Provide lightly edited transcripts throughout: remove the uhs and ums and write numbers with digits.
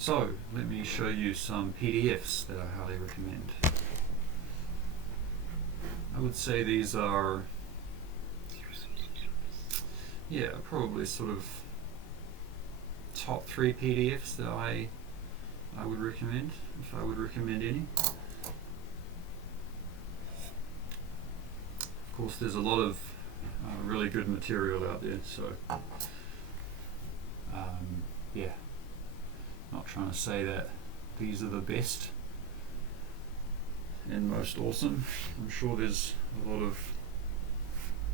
So let me show you some PDFs that I highly recommend. I would say these are, probably sort of top 3 PDFs that I would recommend, if I would recommend any. Of course, there's a lot of really good material out there, so not trying to say that these are the best and most awesome. I'm sure there's a lot of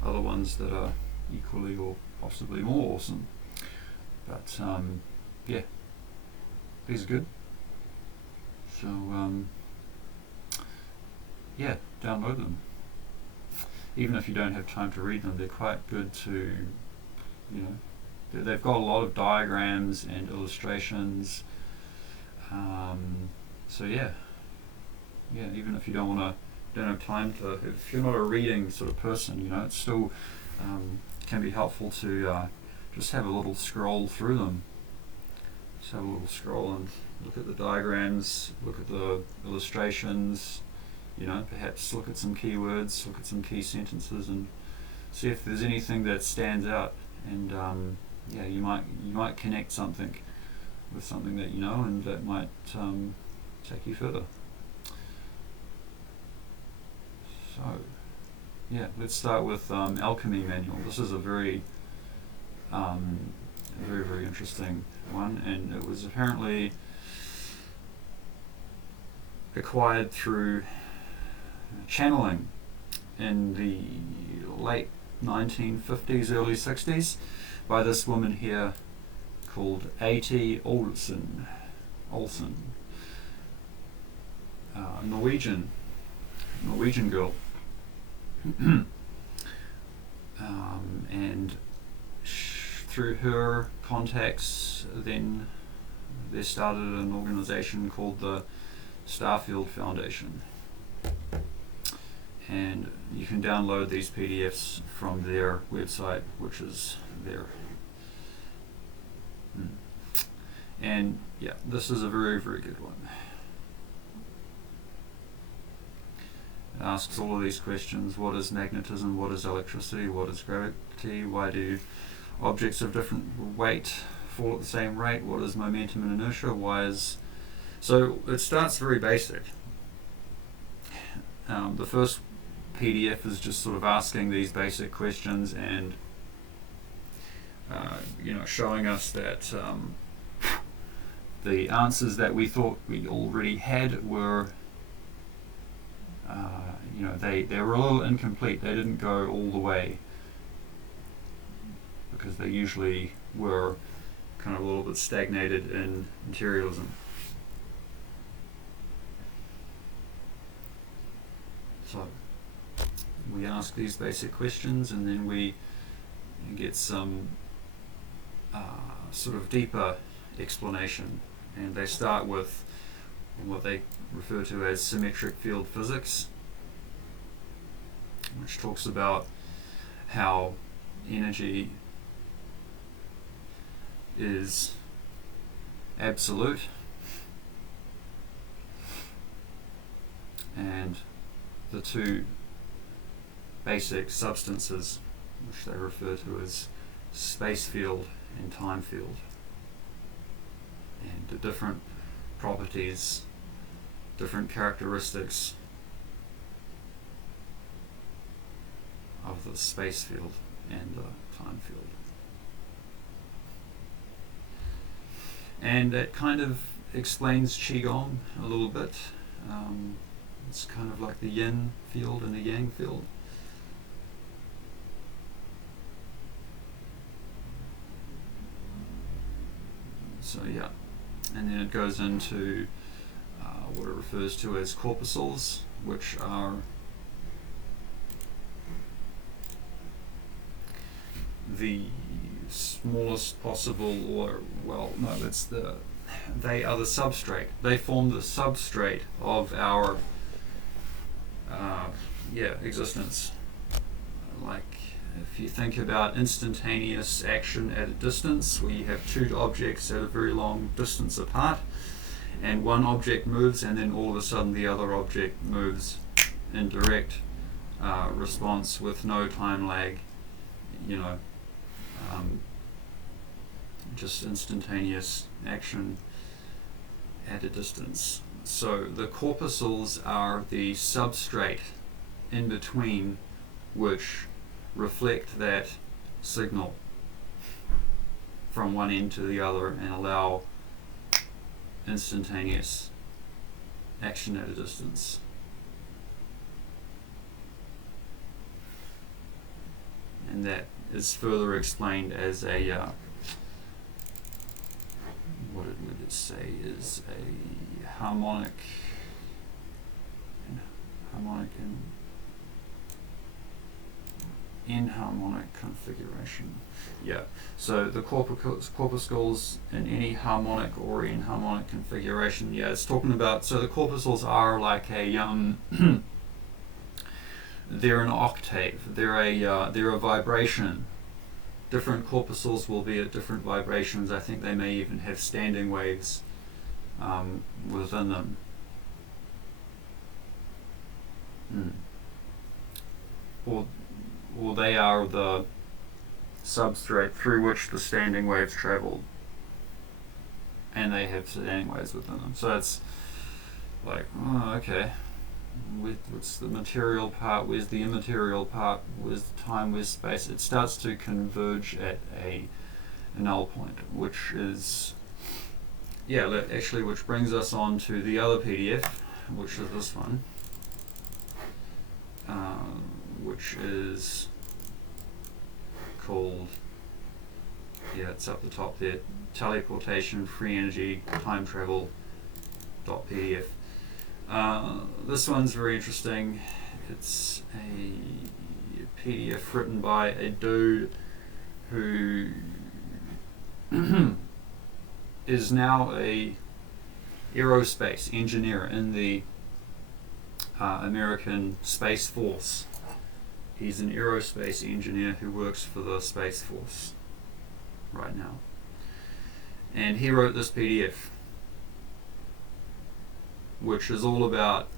other ones that are equally or possibly more awesome, but these are good. So download them. Even if you don't have time to read them, they're quite good to, they've got a lot of diagrams and illustrations. Even if you don't have time to, if you're not a reading sort of person, it still can be helpful to just have a little scroll through them. Just have a little scroll and look at the diagrams, look at the illustrations, perhaps look at some keywords, look at some key sentences, and see if there's anything that stands out. And you might connect something with something that you know, and that might take you further. So, let's start with Alchemy Manual. This is a very, very interesting one, and it was apparently acquired through channeling in the late 1950s, early 60s by this woman here called A.T. Olsen, Norwegian girl. And through her contacts, then they started an organization called the Starfield Foundation, and you can download these PDFs from their website, which is there. And this is a very, very good one. It asks all of these questions: what is magnetism, what is electricity, what is gravity, why do objects of different weight fall at the same rate, what is momentum and inertia, so it starts very basic. The first PDF is just sort of asking these basic questions and showing us that the answers that we thought we already had were they were a little incomplete. They didn't go all the way, because they usually were kind of a little bit stagnated in materialism. So we ask these basic questions, and then we get some sort of deeper explanation, and they start with what they refer to as symmetric field physics, which talks about how energy is absolute, and the two basic substances, which they refer to as space field and time field, and the different properties, different characteristics of the space field and the time field. And that kind of explains Qigong a little bit. It's kind of like the yin field and the yang field. So and then it goes into what it refers to as corpuscles, which are the smallest possible, they are the substrate. They form the substrate of our existence. Like if you think about instantaneous action at a distance, where you have two objects at a very long distance apart, and one object moves and then all of a sudden the other object moves in direct response with no time lag, you know, just instantaneous action at a distance. So the corpuscles are the substrate in between which reflect that signal from one end to the other and allow instantaneous action at a distance. And that is further explained as a what would it say is a harmonic and inharmonic configuration. Yeah, so the corpuscles in any harmonic or inharmonic configuration. Yeah, it's talking about, so the corpuscles are like a they're an octave. They're a vibration. Different corpuscles will be at different vibrations. I think they may even have standing waves within them. Or they are the substrate through which the standing waves travel, and they have standing waves within them. So it's like, oh, okay, what's the material part, where's the immaterial part, where's the time, where's space? It starts to converge at a null point, which is, yeah, actually, which brings us on to the other PDF, which is this one, which is called, yeah, it's up the top there, Teleportation, Free Energy, Time Travel .pdf. This one's very interesting. It's a PDF written by a dude who is now a aerospace engineer in the American Space Force. He's an aerospace engineer who works for the Space Force right now. And he wrote this PDF, which is all about,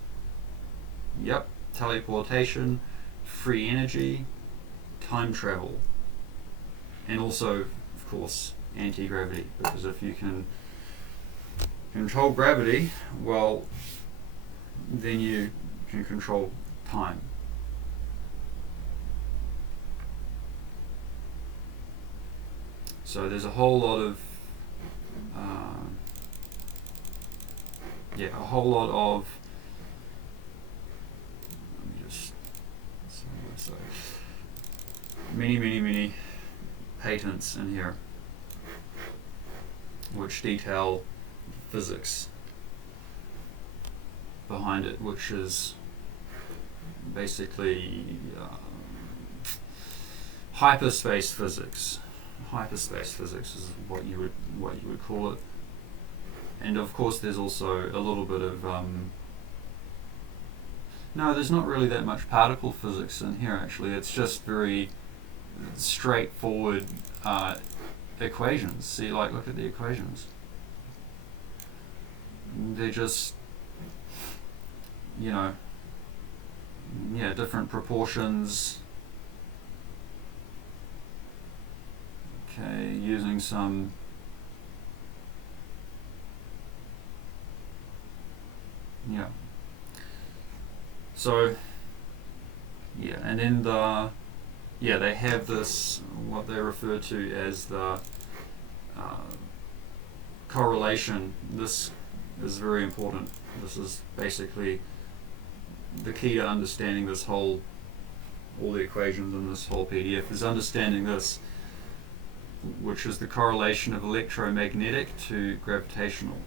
yep, teleportation, free energy, time travel, and also, of course, anti-gravity, because if you can control gravity, well, then you can control time. So there's a whole lot of let me just so many patents in here which detail physics behind it, which is basically hyperspace physics. Hyperspace physics is what you would call it. And of course there's also a little bit of no, there's not really that much particle physics in here actually. It's just very straightforward equations. See, like, look at the equations. They're just, you know, yeah, different proportions. Okay, using some yeah. So yeah, and then they have this, what they refer to as the correlation. This is very important. This is basically the key to understanding this whole, all the equations in this whole PDF, is understanding this, which is the correlation of electromagnetic to gravitational.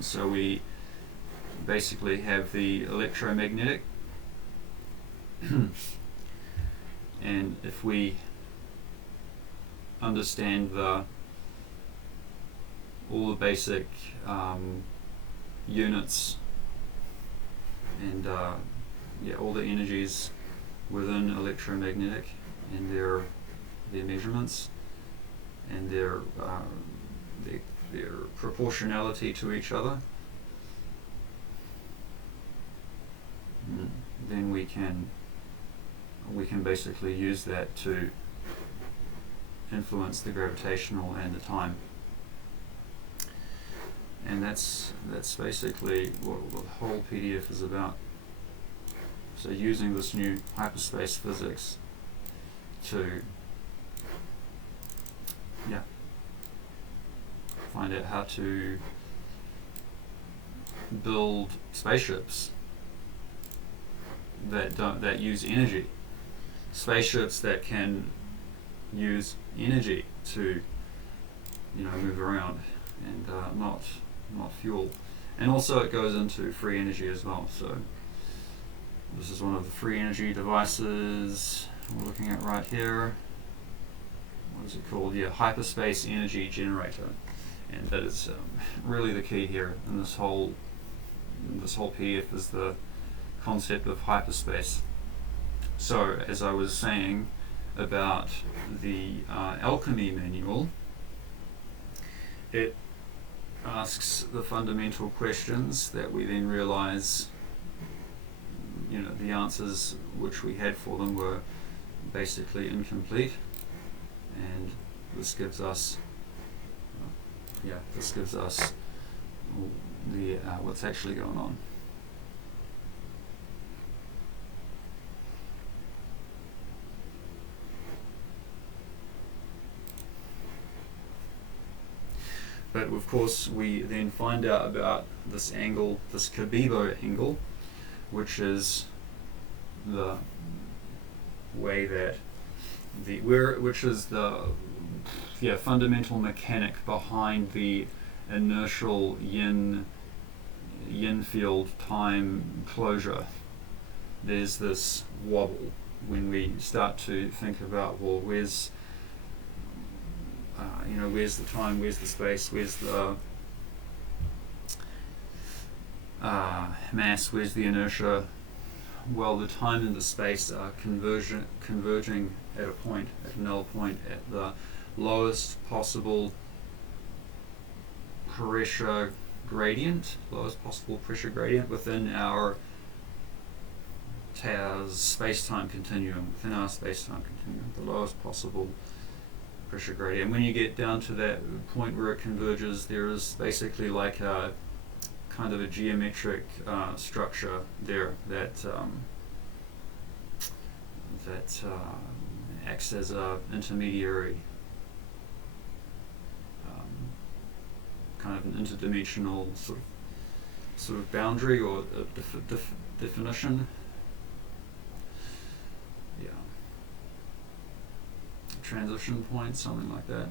So we basically have the electromagnetic and if we understand all the basic units and all the energies within electromagnetic, and their measurements and their proportionality to each other, then we can basically use that to influence the gravitational and the time. And that's basically what the whole PDF is about. So using this new hyperspace physics to find out how to build spaceships that use energy. Spaceships that can use energy to move around and not fuel. And also it goes into free energy as well. So this is one of the free energy devices we're looking at right here. What is it called? Yeah, hyperspace energy generator. And that is really the key here in this whole PDF is the concept of hyperspace. So as I was saying about the alchemy manual, it asks the fundamental questions that we then realize the answers which we had for them were basically incomplete, and this gives us the what's actually going on. But of course we then find out about this angle, this Kybalion angle, which is the way that which is the fundamental mechanic behind the inertial yin field time closure. There's this wobble when we start to think about, well, where's the time, where's the space, where's the mass, where's the inertia? Well, the time and the space are converging at a point, at a null point, at the lowest possible pressure gradient, within our space-time continuum, the lowest possible pressure gradient. And when you get down to that point where it converges, there is basically like a kind of a geometric structure there that acts as a intermediary, kind of an interdimensional sort of boundary or definition. Yeah, transition point, something like that.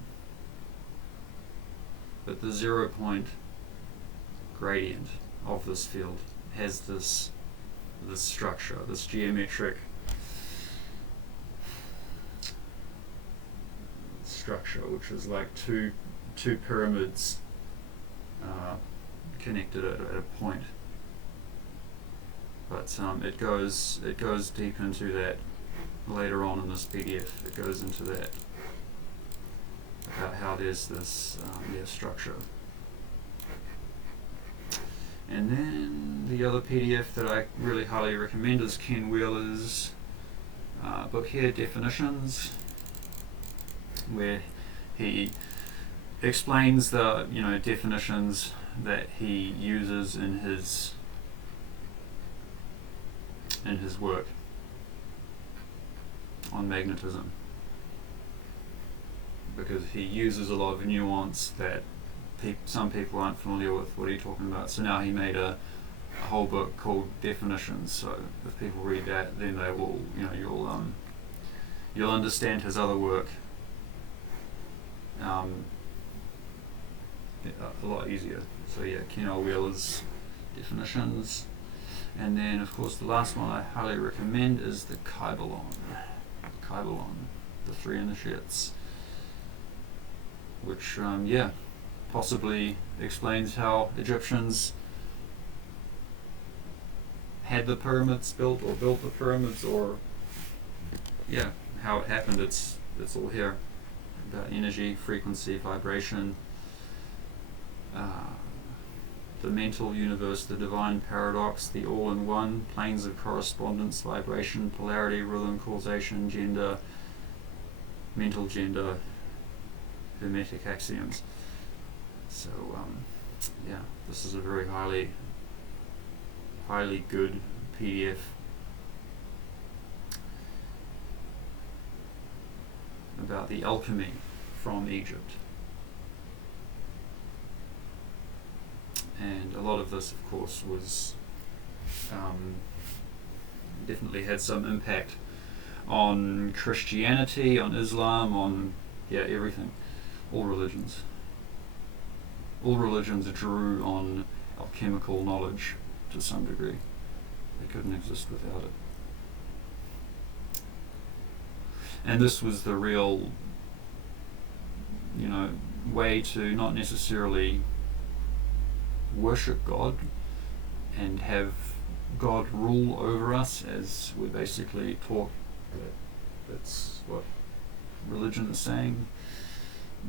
But the 0 point gradient of this field has this structure, this geometric structure, which is like two pyramids connected at a point. But it goes deep into that later on in this PDF. It goes into that about how there's this structure. And then the other PDF that I really highly recommend is Ken Wheeler's book here, Definitions, where he explains the definitions that he uses in his work on magnetism, because he uses a lot of nuance that some people aren't familiar with. What are you talking about? So now he made a whole book called Definitions. So if people read that, then they will, you'll understand his other work a lot easier. So yeah, Ken Wheeler's Definitions, and then of course the last one I highly recommend is the Kybalion, the Three Initiates, which possibly explains how Egyptians had the pyramids built, or built the pyramids, or how it happened, it's all here, about energy, frequency, vibration, the mental universe, the divine paradox, the all-in-one, planes of correspondence, vibration, polarity, rhythm, causation, gender, mental gender, hermetic axioms. So yeah, this is a very highly good PDF about the alchemy from Egypt. And a lot of this, of course, was definitely had some impact on Christianity, on Islam, on everything, all religions. All religions drew on alchemical knowledge to some degree. They couldn't exist without it. And this was the real, way to not necessarily worship God and have God rule over us, as we're basically taught that's what religion is saying.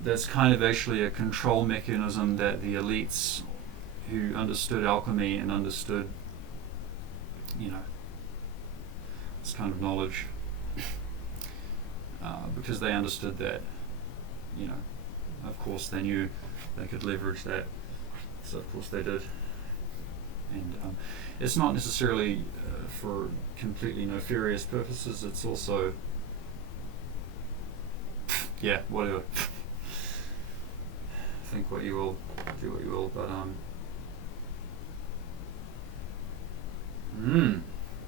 That's kind of actually a control mechanism that the elites who understood alchemy and understood, this kind of knowledge, because they understood that, of course they knew they could leverage that, so of course they did. And it's not necessarily for completely nefarious purposes, it's also, whatever. Think what you will, do what you will, but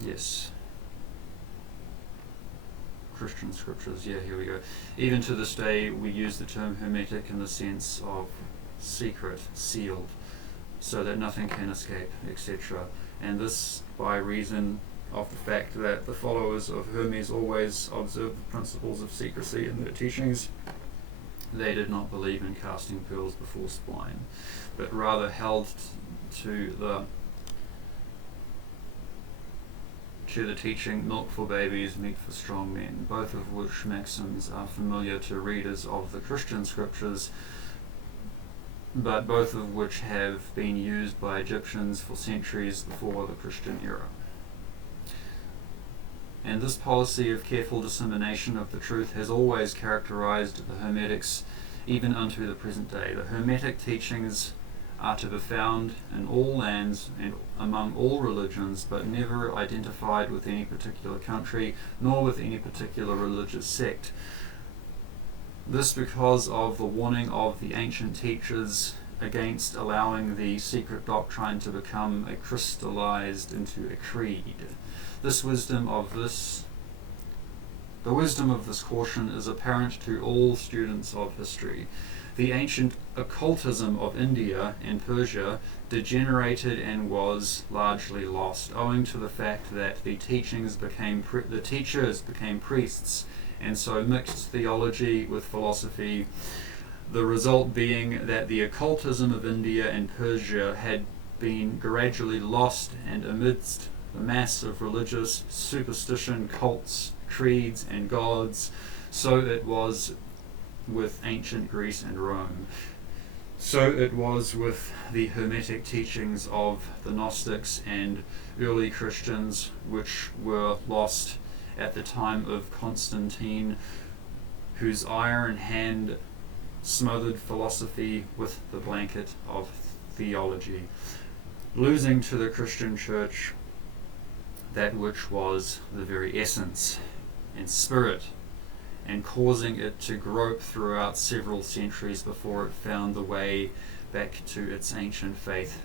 yes. Christian scriptures, here we go. Even to this day, we use the term hermetic in the sense of secret, sealed, so that nothing can escape, etc. And this by reason of the fact that the followers of Hermes always observed the principles of secrecy in their teachings. They did not believe in casting pearls before swine, but rather held to the teaching, milk for babies, meat for strong men, both of which maxims are familiar to readers of the Christian scriptures, but both of which have been used by Egyptians for centuries before the Christian era. And this policy of careful dissemination of the truth has always characterized the Hermetics, even unto the present day. The Hermetic teachings are to be found in all lands and among all religions, but never identified with any particular country, nor with any particular religious sect. This because of the warning of the ancient teachers against allowing the secret doctrine to become crystallized into a creed. The wisdom of this caution is apparent to all students of history. The ancient occultism of India and Persia degenerated and was largely lost, owing to the fact that the teachers became priests, and so mixed theology with philosophy. The result being that the occultism of India and Persia had been gradually lost, and amidst the mass of religious superstition, cults, creeds, and gods, so it was with ancient Greece and Rome. So it was with the Hermetic teachings of the Gnostics and early Christians, which were lost at the time of Constantine, whose iron hand smothered philosophy with the blanket of theology, losing to the Christian church that which was the very essence and spirit, and causing it to grope throughout several centuries before it found the way back to its ancient faith.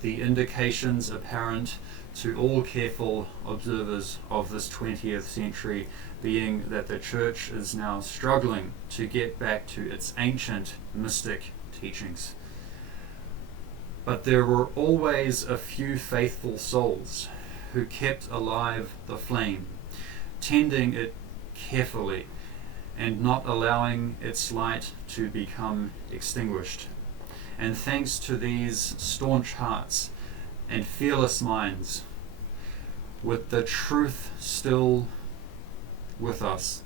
The indications apparent to all careful observers of this 20th century being that the church is now struggling to get back to its ancient mystic teachings. But there were always a few faithful souls who kept alive the flame, tending it carefully and not allowing its light to become extinguished. And thanks to these staunch hearts and fearless minds, with the truth still with us,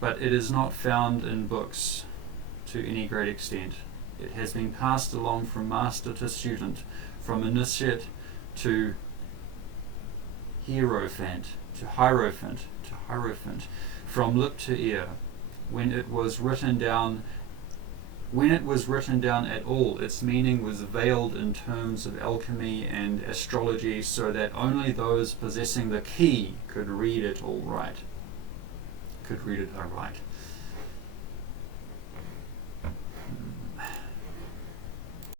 but it is not found in books to any great extent. It has been passed along from master to student, from initiate to hierophant, from lip to ear. When it was written down at all, its meaning was veiled in terms of alchemy and astrology, so that only those possessing the key could read it aright.